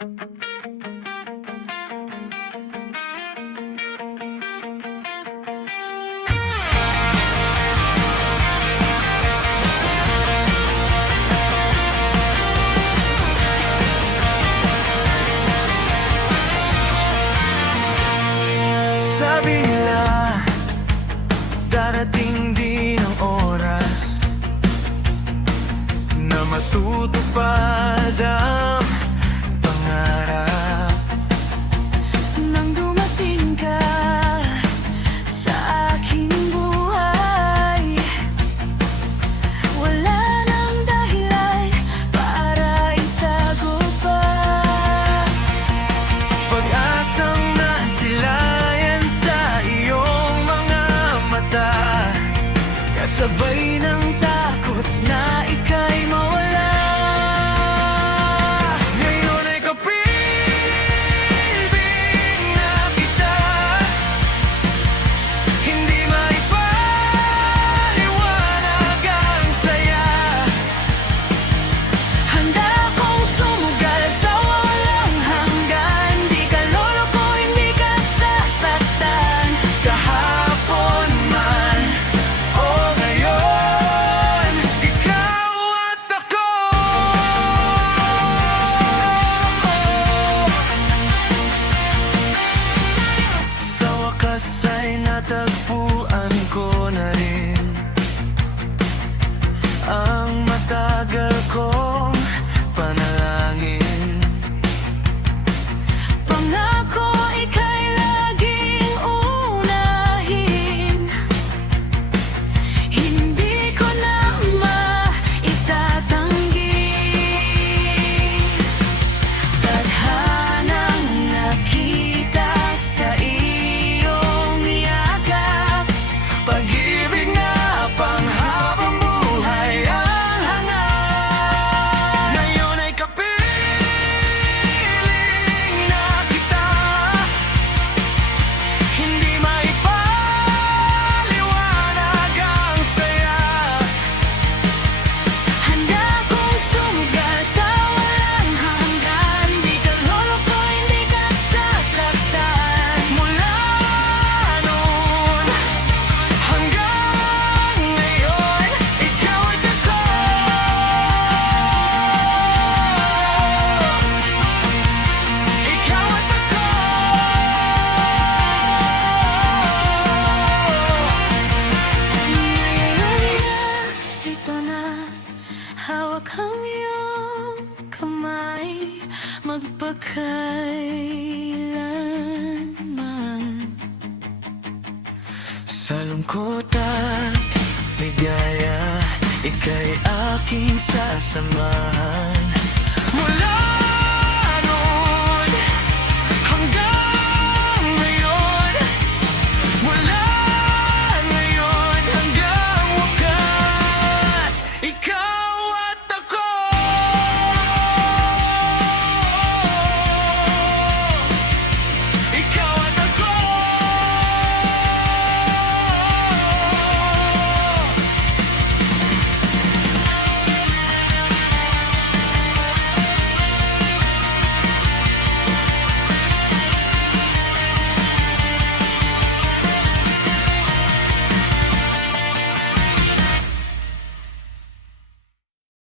Sabi nila, darating din ang oras na matutupad ang pangarap. Nang dumating ka sa aking buhay, wala nang dahilan para itago pa. Pag-asang nasilayan sa iyong mga mata, kasabay ng takot na ika'y mawala. Ngayon ay kapiling na kita, hindi maipaliwanag ang saya. Handa kong sumugal sa walang hanggan, di ka loloko, hindi ka sasaktan. Kahapon man o ngayon, ikaw at ako. Sa wakas ay natagpuan ko na rin ang matagal kong panalangin. Pangako ika'y laging unahin, hindi ko na maitatanggi. Tadhanang nakita sa iyong yakap, Pag-ibig nga panghabang buhay ang hangat. Ngayon ay kapiling na kita, hindi maipaliwanag ang saya. handa kong sumugal sa walang hanggan, di ka loloko, hindi ka sasaktan. Mula noon hanggang ngayon, ikaw at ako. Ikaw at ako. Ito na, hawak ang iyong kamay, magpakailanman. Sa lungkot at ligaya, ika'y aking sasamahan.